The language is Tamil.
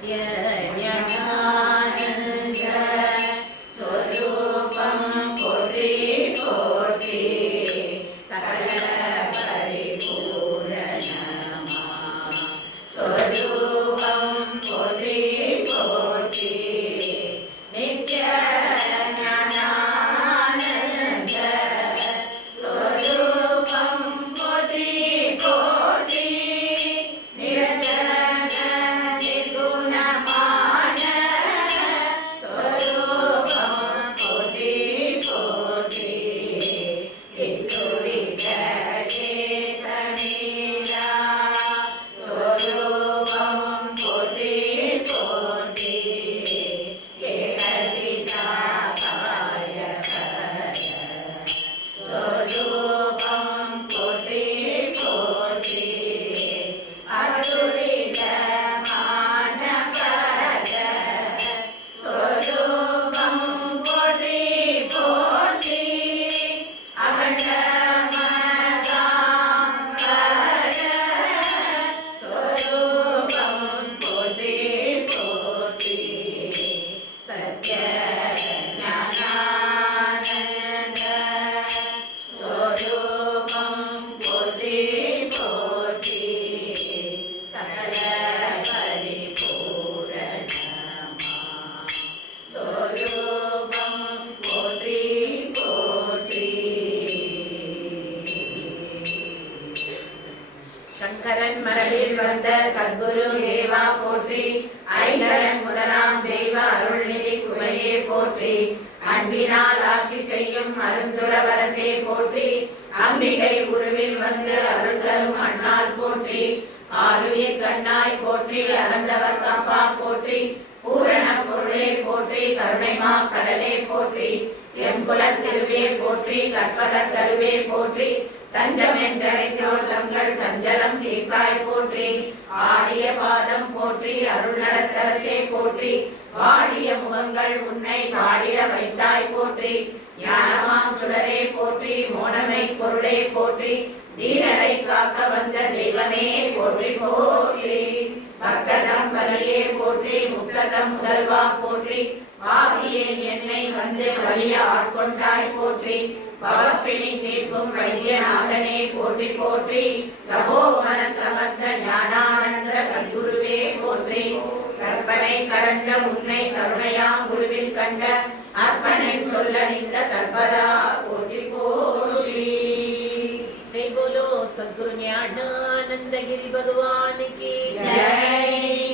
सत्य ज्ञानानंद स्वरूपं कोटि कोटि सकल परिपूरणमा स्वरूपं कोटि कोटि नित्य ज्ञानानंद स्वरूपं कोटि कोटि शंकरन मरबिल वंद सद्गुरु देवा पोற்றி ஐங்கரன் முதலாம் தெய்வ அருள்நிதி குமையே போற்றி அன்பினால் ஆட்சி செய்யும் அருந்துரவரசே போற்றி அம்பிகை உருவில் வந்து அருள்தரும் அண்ணால் போற்றி ஆருயிர் கண்ணாய் போற்றி அலந்தவர் கப்பா போற்றி பூரண பொருளே போற்றி கருணைமா கடலே போற்றி எம் குலத்திருவே போற்றி கற்பக தருவே போற்றி தஞ்சம் என்றழைத்தோர் தங்கள் சஞ்சலம் தீர்ப்பாய் போற்றி ஆடிய பாதம் போற்றி அருள் நடத்தரசே போற்றி வாடிய முகங்கள் உன்னை பாடிட வைத்தாய் போற்றி ஞானமாம் சுடரே போற்றி மோனமை பொருளே போற்றி தீரரை காக்க வந்த தெய்வமே போற்றி போற்றி பக்ததம் பலியே போற்றி முக்ததம் முதல்வா போற்றி பாவியேன் என்னை வந்து வலிய ஆட்கொண்டாய் போற்றி பவப்பிணி தீர்க்கும் வைத்தியநாதனே போற்றி போற்றி தபோவனத்தமர்ந்த ஞானானந்த சத்குருவே போற்றி கற்பனை கடந்த உன்னை கருணையாம் குருவில் கண்ட அர்ப்பனை சொல்லணிந்த தற்பதா போற்றி போற்றி जय बोलो सद्गुरु ज्ञानानंद गिरि भगवान की जय।